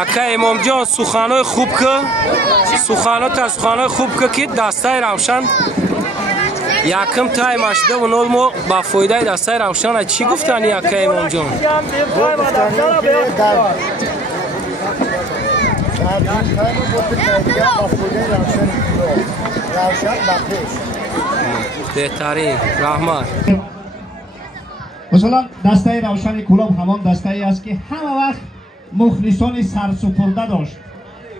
اکا امام جان سخنای خوب که سخنای خوب که دسته روشن یکم تایم اشده و نولمو با فایده دسته روشن چی گفتن اکا امام جان؟ بهترین رحمت مثلا دسته روشن کلاب همان دسته ای است که همه وقت مخلصان سرسپرده داشت.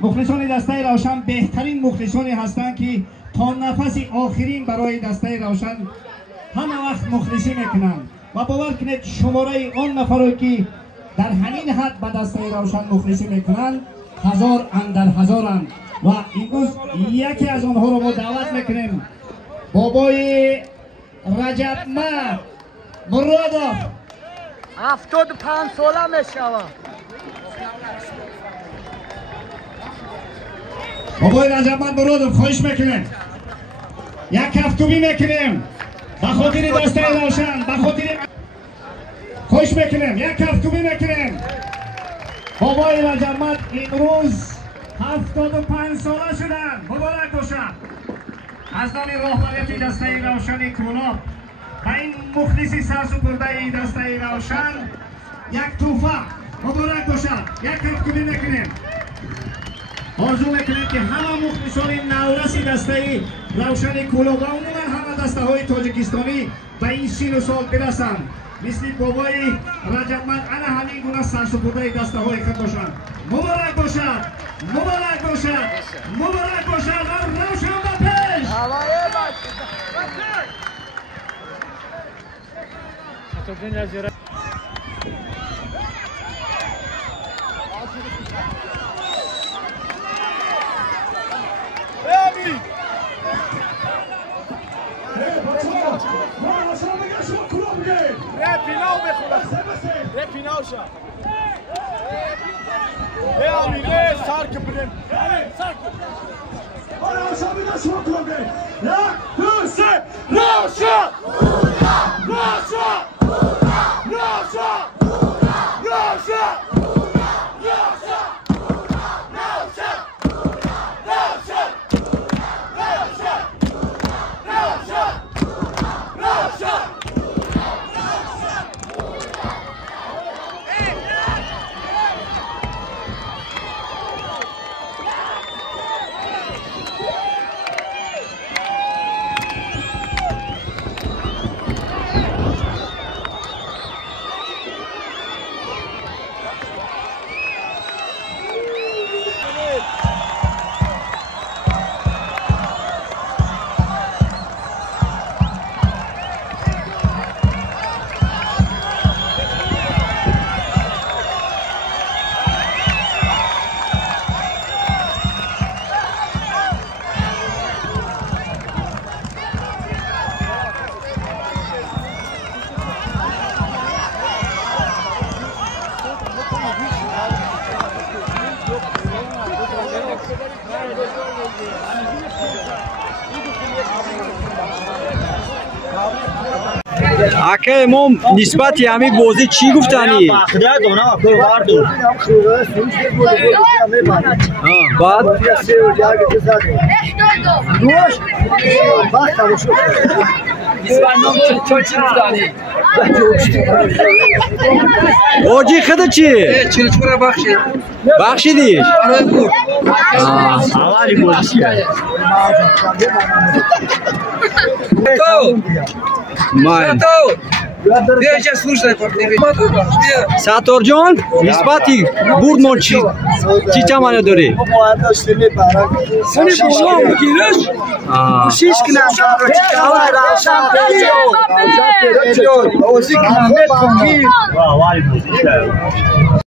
مخلصان دسته روشن بهترین مخلصانی هستند که تا نفس آخرین برای دسته روشن همه وقت مخلصی میکنند و باور کنید شماره آن نفرایی که در همین حد به دسته روشن مخلصی میکنند هزار اندر هزارند و امروز یکی از آنها را ما دعوت میکنیم. بابای رجب مرادov 75 ساله میشوم. بابای رجب مرادov خواهش میکنیم یک هفتومی میکنیم به خاطر دسته روشن، به خاطر خواهش میکنیم یک هفتومی میکنیم. بابای رجب امروز 75 ساله شدن. مبارک باشد از نام راهبریت دسته روشن کلاب و این مخلصی سرسپرده ای دسته روشن یک توفه مبارک باشد. یک هفتومی میکنیم. آرزو میکنیم که همه مخلصان نورسی دسته روشن کلاب و عموما همه دسته های تاجیکستانی به این سین و سال برسند مثل بابای رجبمند انا همین گونه سرسپرده دسته های خود باشند. مبارک باشد، مبارک باشد، مبارک باشد و روشن به پیش. اکا امام نسبت همین بازی چی گفتنی؟ بعد واجی خدا چی؟ بخشیدیش؟ اولی بازی ساتور جان نسبتی برد من چی چمانه داری؟